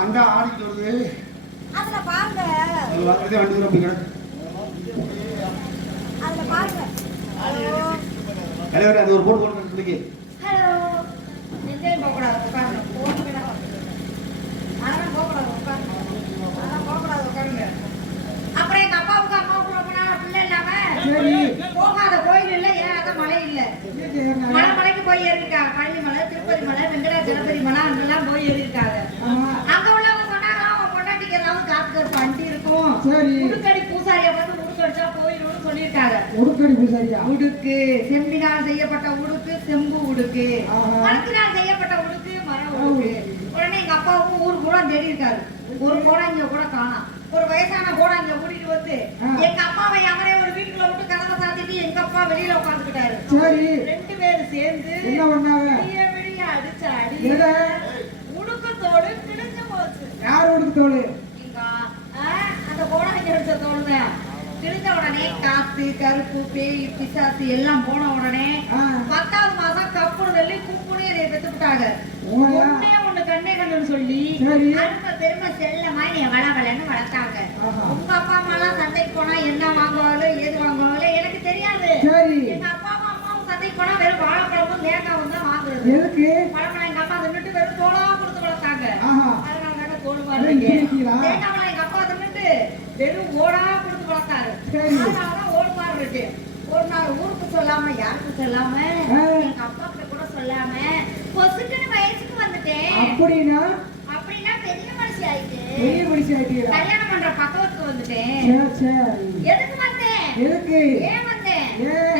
அண்டா ஆடிக்கிட்டு வருது. அதுல பாருங்க. அது வரதே வண்டி. அதுல பாருங்க. ஹலோ. அது ஒரு போட்டு போட்டு ஹலோ. எங்கேயும் போகக்கூடாது உட்காருங்க. போகணும் அதெல்லாம் போகக்கூடாது உட்காருங்க. அதெல்லாம் போகக்கூடாது உட்காருங்க. அப்புறம் எங்க அப்பாவுக்கு அம்மாவுக்கு ரொம்ப நாள் பிள்ளை இல்லாம? சரி. போகாத கோயில் இல்ல ஏறாத மலை இல்ல. மலை மலைக்கு போய் ஏறிருக்காங்க பழனி மலை திருப்பதி மலை வெங்கடாச்சலபதி மலை அங்கெல்லாம் போய் ஏறிருக்காங்க. அங்க உள்ளவங்க சொன்னாங்களாம் உன் பொண்டாட்டிக்கு ஏதாவது காத்து அண்டி இருக்கும். உடுக்கடி பூசாரியை பார்த்து உடுக்கடிச்சா போயிடும்னு சொல்லியிருக்காங்க. உடுக்கடி பூசாரியா? உடுக்கு. செம்பினால் செய்யப்பட்ட உடுக்கு செம்பு உடுக்கு. மரத்தினால் செய்யப்பட்ட உடுக்கு மர உடுக்கு. அப்பாவுக்கும் ஊர் கூட தேடி இருக்காரு. ஒரு கோடாங்க கூட காணாம். ஒரு வயசான கோடாங்க கூட்டிட்டு வந்து. எங்க அப்பாவை அவரே ஒரு வீட்டுக்குள்ள விட்டு கதவை சாத்திட்டு எங்க அப்பா வெளியில உட்காந்துக்கிட்டாரு சரி. ரெண்டு பேரும் சேர்ந்து என்ன பண்ணாங்க? அடிச்ச அடி? உடுக்கத்தோடு கிழிஞ்சு போச்சு. யார் உடுக்கு தோடு? எங்க, ஆ, அந்த கோடாங்க அடிச்ச தோல்தான் கிழிஞ்ச உடனே காத்து கருப்பு பேய் பிசாசு எல்லாம் போன உடனே. பத்தாவது மாசம் கப்புனு தள்ளி குப்புனு என்னை பெத்து விட்டாங்க கண்ணுன்னு சொல்லி. அருமை பெருமை செல்லமா என்னை வள வளன்னு வளர்த்தாங்க. உங்க அப்பா அம்மா எல்லாம் சந்தைக்கு போனா என்ன வாங்குவாங்களோ ஏது வாங்குவாங்களோ எனக்கு தெரியாது எங்க அப்பாவும் அம்மாவும் சந்தைக்கு போனா வெறும் வாழைப்பழமும் தேங்காவும் தான் வாங்குறது எதுக்கு பழமெல்லாம் எங்க அப்பா தின்னுட்டு வெறும் தோலா கொடுத்து வளர்த்தாங்க அதனால தானே தோல் இருக்கீங்களா? தேங்காவெல்லாம் எங்க அப்பா தின்னுட்டு வெறும் ஓடா கொடுத்து வளர்த்தாரு. அதனாலதான் ஓடு மாதிரி இருக்கு ஒரு நாள் ஊருக்கு சொல்லாம யாருக்கும் சொல்லாம. எங்க அப்பா கிட்ட கூட சொல்லாம பொசுக்குன்னு வயசுக்கு வந்துட்டேன் அப்படின்னா அப்படின்னா பெரிய மனுஷி ஆயிட்டு. பெரிய மனுஷன் ஆயிட்டீங்களா? கல்யாணம் பண்ற பக்கத்துக்கு வந்துட்டேன். சரி சரி. எதுக்கு வந்தேன்? எதுக்கு? ஏன் வந்தேன்?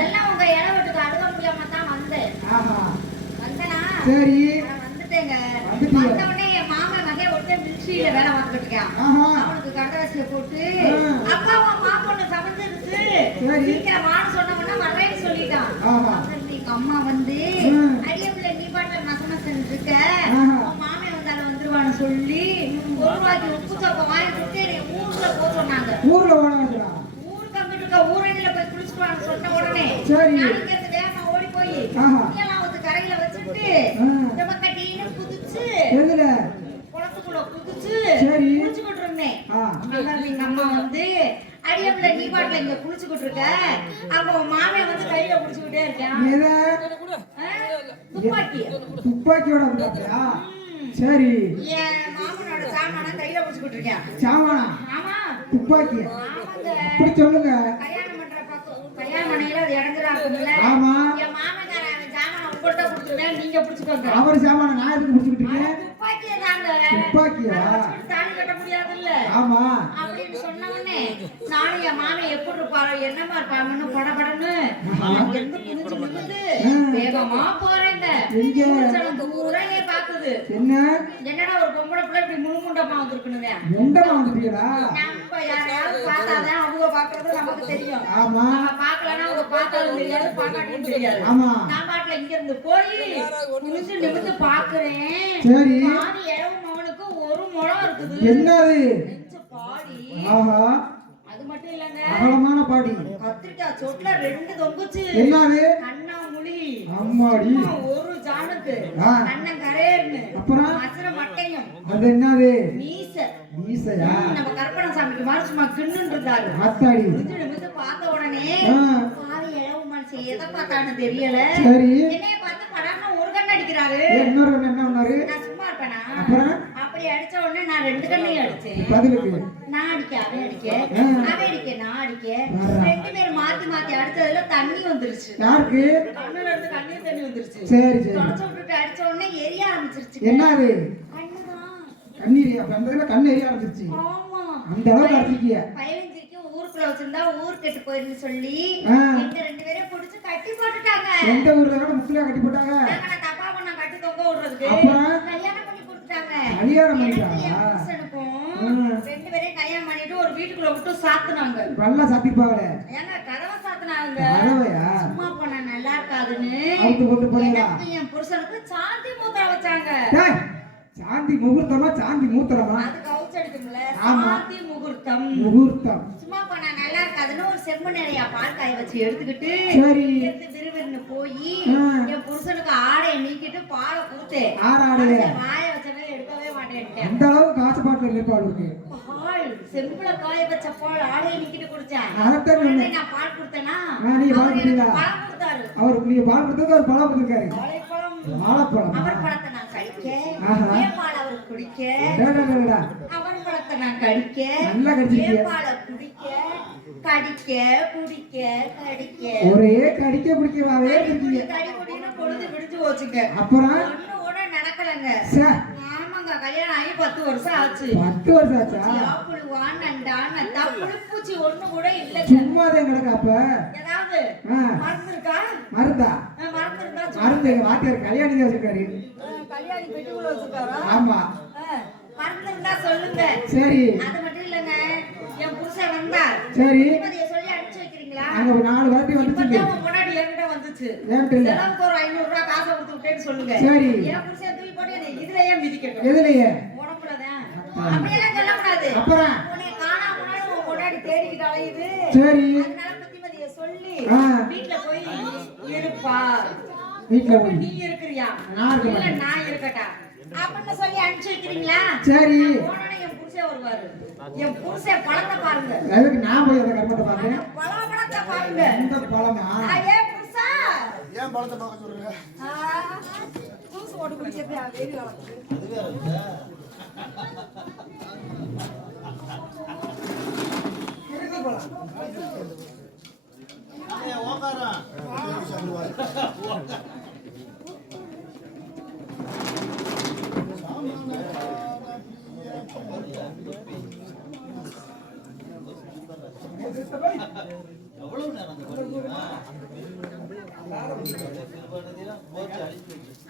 எல்லாம் உங்க இளவட்டுக்கு அழுக முடியாம தான் வந்தேன். ஆஹா. வந்தனா? சரி. வந்துட்டேங்க? வந்த உடனே என் மாமன் மகன் ஒருத்தன் மிலிட்ரியில வேலை பார்த்துட்டு இருக்கான். அவனுக்கு கடதாசியை போட்டு. அப்பாவும் அம்மா பொண்ணு சமைஞ்சிருச்சு சரி. சீக்கிரம் வான்னு சொன்ன உடனே வரேன்னு சொல்லிட்டான். அப்புறம் எங்க அம்மா வந்து ஆ. அடியப்புல நீ பாட்டுல மசமசன் இருக்க. உன் வந்தாலும் வந்துருவான்னு சொல்லி ஒரு ரூபாய்க்கு உப்பு சப்பை வாங்கி கொடுத்து என்னை ஊர்ல போக சொன்னாங்க ஊர்ல ஓடாதுடா ஊருக்கு அங்கிட்டு இருக்க ஊரணியில போய் குளிச்சுட்டு வான்னு சொன்ன உடனே சரி. நான் இங்க இருந்து வேகமா ஓடி போய். துணியெல்லாம் வந்து கரையில வச்சுட்டு. இந்த பக்கட்டின்னு குதிச்சு குளத்துக்குள்ள குதிச்சு சரி. குளிச்சுக்கிட்டு இருந்தேன் ஆ அங்க எங்க அம்மா வந்து அடியப்புல நீ பாட்டுல இங்க குளிச்சுக்கிட்டு இருக்க அப்ப உன் மாமன் வந்து கையில குடிச்சுக்கிட்டே இருக்கேன் எதை ஆ? துப்பாக்கி துப்பாக்கியோட வந்தாப்பியா சரி. சாமான ஆமாங்க அப்படி சொல்லுங்க. ஆமா. அவர் சாமான நான் எதுக்கு முடிச்சுக்கிட்டு ஆனா இருக்கேன் துப்பாக்கியை? ஆமா அப்படின்னு சொன்ன உடனே நானும் என் மாமன் எப்படி இருப்பாரோ என்னமா இருப்பாங்கன்னு படபடன்னு அங்க இருந்து குனிஞ்சு நிமிந்து வேகமா போறேங்க ஊரே பாக்குது என்ன? என்னடா ஒரு பொம்பளை பிள்ளை இப்படி முழுமுண்டமா வந்திருக்கணுங்க முண்டமா வந்துட்டீங்களா நம்ம யாரையாவது பார்த்தாதான் அவங்க பாக்குறது நமக்கு தெரியும். ஆமா. நம்ம பார்க்கலன்னா அவங்க பார்த்தாலும் தெரியாது பார்க்காட்டியும் தெரியாது. ஆமா. நான் பாட்டுல இங்க இருந்து போய் குனிஞ்சு நிமிந்து பாக்குறேன் சரி. பாதி இளவு மகனுக்கு ஒரு முழம் இருக்குது. என்னது? பாடி ஆஹா. அகலமான பாடி. கத்திரிக்காய் ரெண்டு தொங்குச்சு. என்னது? கண்ணா முழி. அம்மாடி. ஒரு ஜானுக்கு. ஆ. கண்ணன் கரேர்னு அப்புறம்? மட்டையும். அது என்னது? மீச. ஈசையா நம்ம கற்பனை சாமிக்கு மாதிரி சும்மா கிண்ணுன்னு இருந்தாரு. குனிஞ்சு நிமிந்து பார்த்த உடனே. பாவி இளவு மனுஷன் எதை பார்த்தான்னு தெரியல. சரி. என்னைய பார்த்து படாம ஒரு கண் அடிக்கிறாரு. இன்னொரு என்ன பண்ணாரு நான் சும்மா இருப்பேனா? அப்புறம்? அப்படி அடிச்ச உடனே நான் ரெண்டு கண்ணையும் அடிச்சேன். நான் அடிக்க அவன் அடிக்க. அவன் அடிக்க நான் அடிக்க. ரெண்டு பேரும் மாத்தி மாத்தி அடிச்சதுல தண்ணி வந்துருச்சு. யாருக்கு? கண்ணுல இருந்து கண்ணீர் தண்ணி வந்துருச்சு. சரி சரி. தொடச்சு விட்டுட்டு அடிச்ச உடனே எரிய ஆரம்பிச்சிருச்சு. என்னது கண்ணீர் அப்ப அந்த கண்ணு எரிய ஆரம்பிச்சிருச்சு. ஆமா. அந்த அளவுக்கு அடிச்சிருக்கிய. ஊருக்குள்ள வச்சிருந்தா ஊர் கெட்டு போயிருன்னு சொல்லி. எங்க ரெண்டு பேரும் புடிச்சு கட்டி போட்டுட்டாங்க. எந்த ஊர்ல கூட கட்டி போட்டாங்க. நான் தப்பா பண்ண கட்டி தொங்க விடுறதுக்கு? கல்யாணம் பண்ணி கல்யாணம். ரெண்டு பேரையும் கல்யாணம் பண்ணிட்டு ஒரு வீட்டுக்குள்ள விட்டு சாத்துனாங்க. நல்லா ஏங்க கதவை சாத்துனாங்க. சும்மா போனா நல்லா இருக்காதுன்னு. அவுத்து கொண்டு என் புருஷனுக்கு சாந்தி மூத்திரம் வச்சாங்க. சாந்தி முகூர்த்தமா? சாந்தி மூத்திரமா? அதுக்கு அவுச்சு. சாந்தி முகூர்த்தம். முகூர்த்தம். சும்மா போனா நல்லா இருக்காதுன்னு ஒரு செம்மு நிறைய பால் காய வச்சு எடுத்துக்கிட்டு சரி. எடுத்து விறுவிறுன்னு போய். என் புருஷனுக்கு ஆடையை நீக்கிட்டு பாலை வாய எடுக்கவே மாட்டேன்ட்டேன் அந்த அளவுக்கு நிற்பாள் இருக்கு பால் செம்புல காய வச்ச பால் ஆடையை நிக்கிட்டு குடிச்சேன். நான் பால் கொடுத்தேனா? நீங்க பால் அவர் கொடுத்தீங்களா? பால் கொடுத்தாரு. அவர் நீங்க பால் கொடுத்தது அவர் பழம் கொடுத்துருக்காரு வாழைப்பழம். அவர் பழத்தை நான் கடிக்க. என் பால் அவர் குடிக்க அவன் பழத்தை நான் கடிக்க நல்லா கடிச்சிருக்கீங்க. என் பாலை குடிக்க கடிக்க குடிக்க கடிக்க ஒரே கடிக்க பிடிக்கவாவே கடிக்குடி, இருக்கீங்க கடிக்குடின்னு பொழுது விடிஞ்சு போச்சுங்க. அப்புறம்? ஒண்ணு கூட நடக்கலங்க. கல்யாணம் ஆகி பத்து வருஷம் ஆச்சு. பத்து வருஷம் ஆச்சா? புழுவான் நண்டான் நட்டா புழுப்பூச்சி ஒண்ணு கூட இல்லைங்க சும்மா தான் கிடக்க அப்ப. ஏதாவது ஆ. மருந்து இருக்கா மருந்தா அஹ் மருந்து இருந்தா சொல்லு. மருந்து எங்க வாத்தியார் கல்யாணி தான் வச்சிருக்காரு. கல்யாணி பெட்டிக்குள்ள வச்சிருக்காரா? ஆமா. இருந்தா சொல்லுங்க. சரி. அது மட்டும் இல்லைங்க. என் புருஷன் வந்தார். சரி. சொல்லி அங்க ஒரு நாலு வாட்டி உன் முன்னாடி என்கிட்ட வந்துச்சு? ஏன்ட்டு இல்ல? செலவுக்கு ஒரு ஐநூறு ரூபாய் காசை கொடுத்து விட்டேன்னு சொல்லுங்க. சரி. என் புருஷன் தூக்கி போட்டு என்னை இதுலயே மிதிக்கட்டும். அப்படியெல்லாம் சொல்லக்கூடாது. அப்புறம்? உன்னை காணாம போனாலும் உன் முன்னாடி தேடிக்கிட்டு அலையுது. சரி. அதனால புத்திமதியை சொல்லி. வீட்டுல போய் இருப்பா. போய். நீ இருக்கிறியா? நான். நான் இருக்கட்டா? அப்படின்னு சொல்லி அனுப்பிச்சு வைக்கிறீங்களா? சரி. என் புருஷன் பழத்தை பாருங்க. அதுக்கு நான் போய் அந்த பழ பழத்தை பாருங்க. இந்த பழமா? ஏன் புருஷா. ஏன் பழத்தை பார்க்க சொல்றீங்க? ஆ, ஜூஸ் போட்டு குடிக்கிறது வெயில் காலத்துக்கு முத்தமிழ்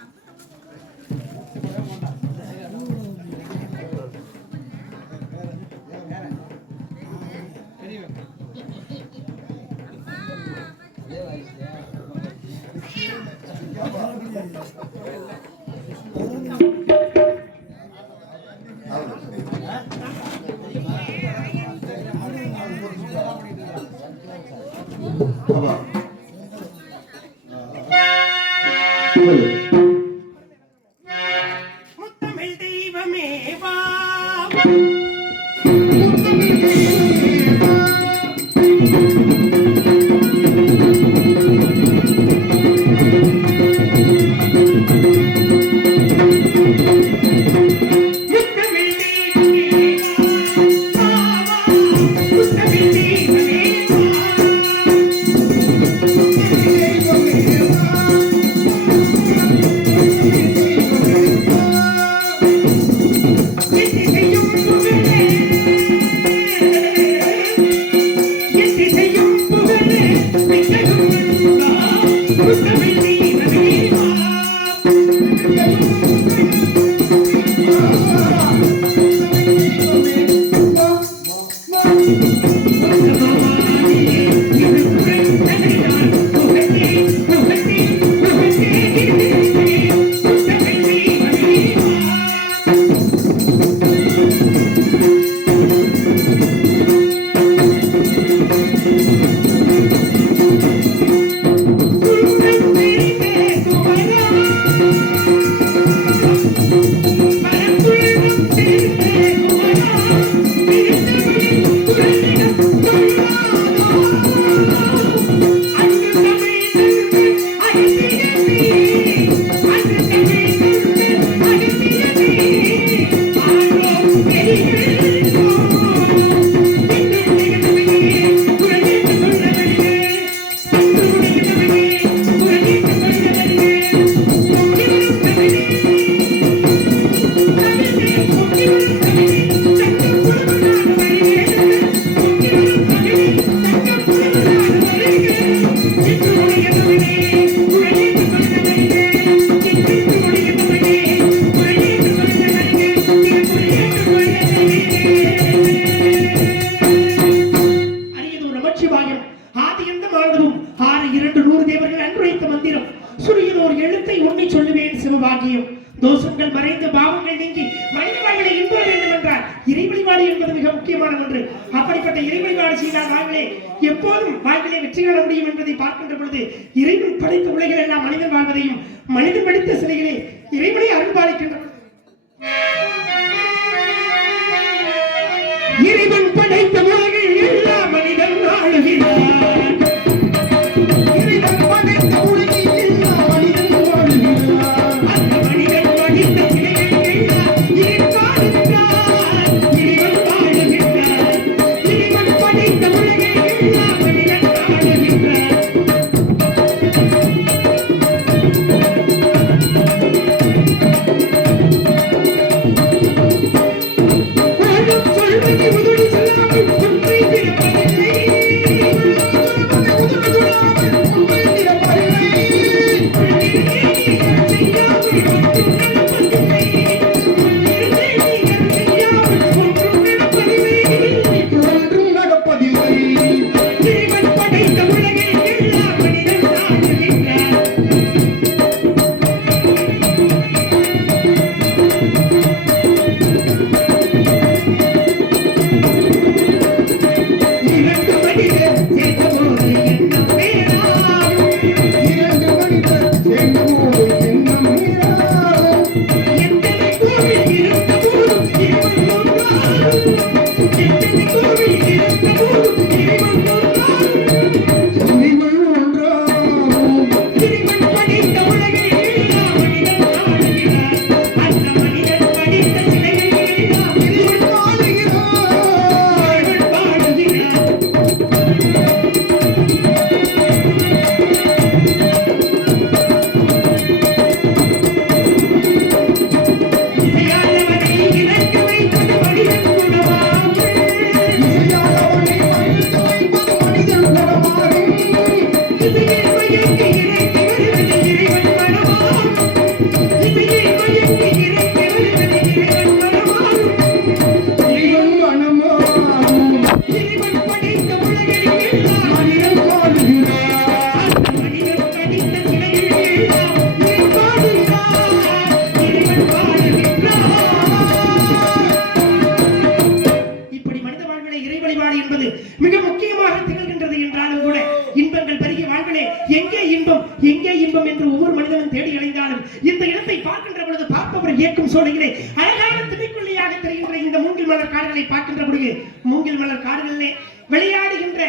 என்பது மிக முக்கியமாக திகழ்கின்றது என்றாலும் கூட இன்பங்கள் பருகி வாழ்விலே எங்கே இன்பம் எங்கே இன்பம் என்று ஒவ்வொரு மனிதனும் தேடி அடைந்தாலும் இந்த இடத்தை பார்க்கின்ற பொழுது பார்ப்பவர் இயக்கும் சோலையிலே. அழகான துணிக்குள்ளையாக தெரிகின்ற இந்த மூங்கில் மலர் காடுகளை பார்க்கின்ற பொழுது மூங்கில் மலர் காடுகளிலே விளையாடுகின்ற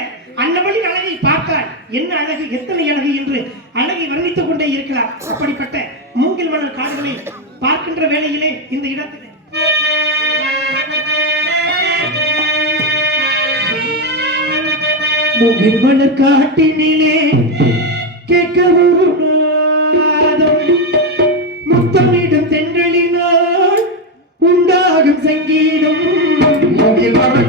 அன்னவழின் அழகை பார்த்தால் என்ன அழகு எத்தனை அழகு என்று அழகை வர்ணித்துக் கொண்டே இருக்கலாம். அப்படிப்பட்ட மூங்கில் மலர் காடுகளை பார்க்கின்ற வேளையிலே இந்த இடத்தில். முகில் மலர் காட்டினிலே கேட்க ஒரு நாதம். முத்தமிடும் தென்றலினால் உண்டாகும் சங்கீதம். முகில் மலர்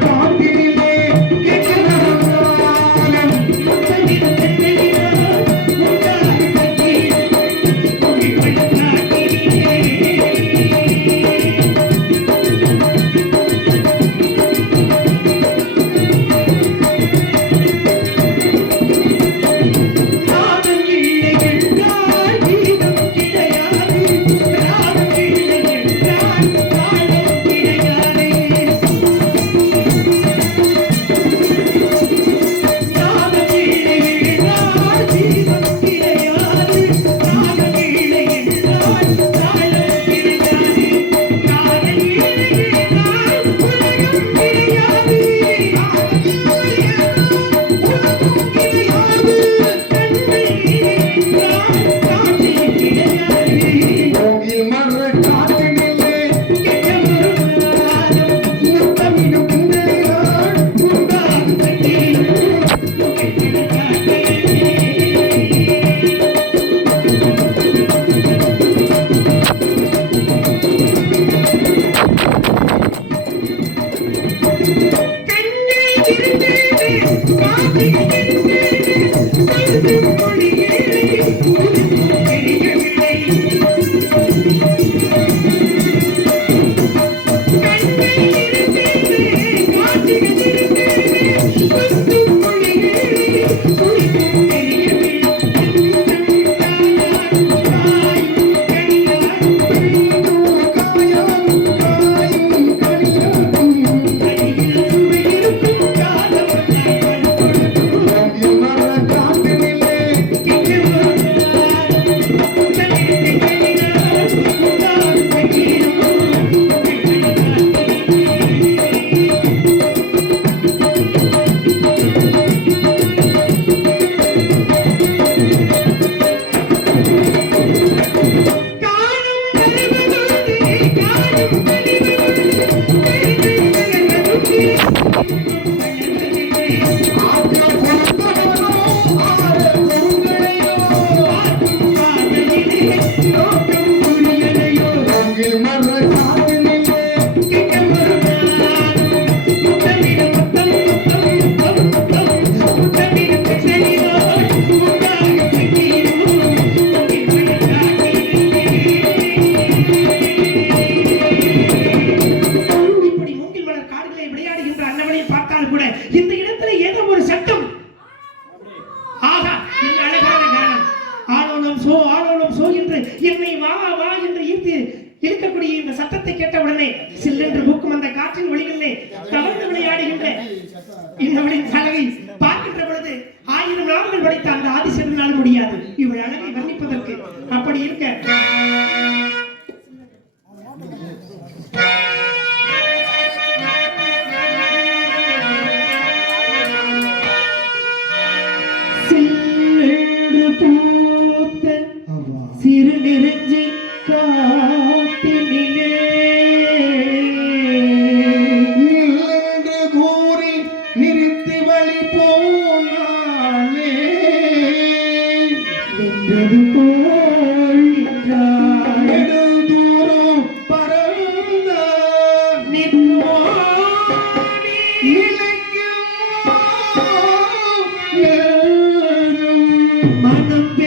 படைத்த அந்த ஆதிசெவினால் முடியாது. இவள் அழகை வர்ணிப்பதற்கு அப்படி இருக்க. Amen.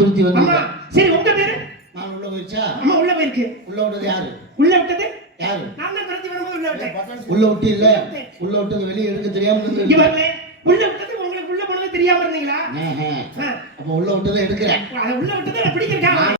துருத்தி வந்து சரி உங்க பேரு? மான் உள்ள போயிடுச்சா? அம்மா உள்ள போயிருக்கு. உள்ள விட்டது யாரு? உள்ள விட்டது? யாரு? நான் தான் துரத்தி வரும்போது உள்ள விட்டேன். உள்ள விட்டு இல்ல உள்ள விட்டது வெளியே எடுக்க தெரியாம நின்னு இவர்களே உள்ள விட்டது உங்களுக்கு உள்ள போனது தெரியாம இருந்தீங்களா? அப்ப உள்ள விட்டதை எடுக்கிறேன். உள்ள விட்டது நான் பிடிக்கிறேன்.